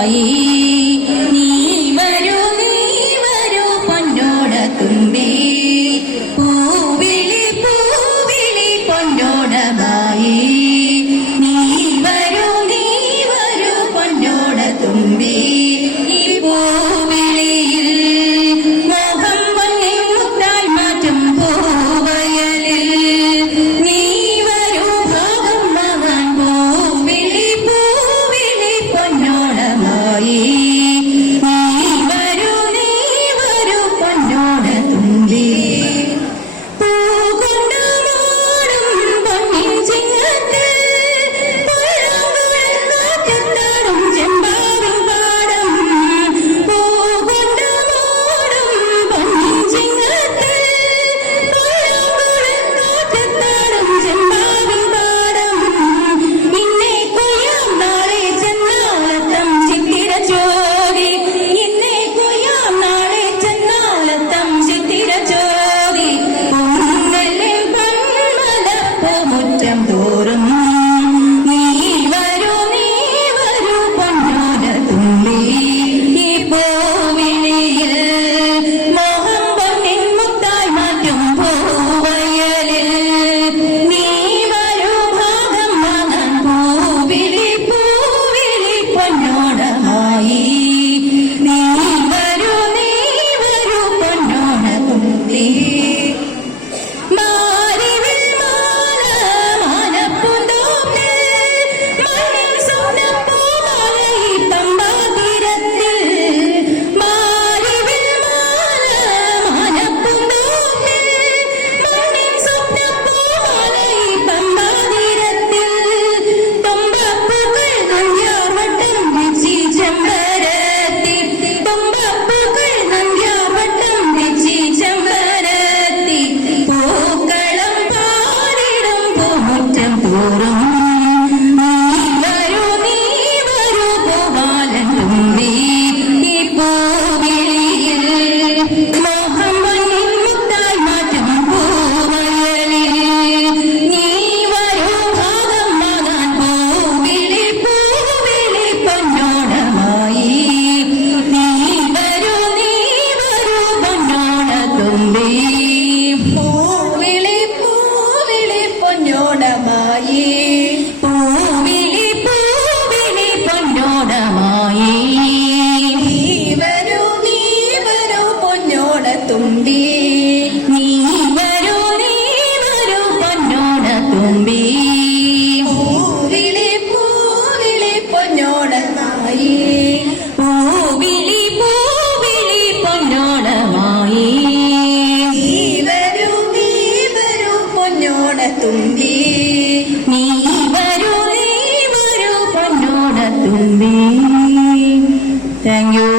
പൊന്നോണമായി നീ വരൂ പൊന്നോണത്തുമ്പി പൂവിളി പൊന്നോണമായി നീ വരൂ പൊന്നോണത്തുമ്പി ഈ പൂവിളിയിൽ മോഹം പൊന്നിൻ മുത്തായി മാറ്റും പൂവയലിൽ നീ വരൂ ഭാഗം വാങ്ങാൻ പൂവിളി പൊന്നോണമായി നീ വരൂ പൊന്നോണത്തുമ്പി തോറും നീ വരൂ പൊന്നോണത്തുമ്പി ഈ പൂവിളിയിൽ മോഹം പൊന്നിൻ മുത്തായി മാറ്റും പൂവയലിൽ നീ വരൂ ഭാഗം വാങ്ങാൻ പൂവിളി പൊന്നോണമായി നീ വരൂ പൊന്നോണത്തുമ്പി തുമ്പി നീ വരൂ പൊന്നോണത്തുമ്പി പൂവിളി പൊന്നോണമായി പൂവിളി പൊന്നോണമായി നീ വരൂ പൊന്നോണത്തുമ്പി നീ വരൂ പൊന്നോണത്തുമ്പി. Thank you.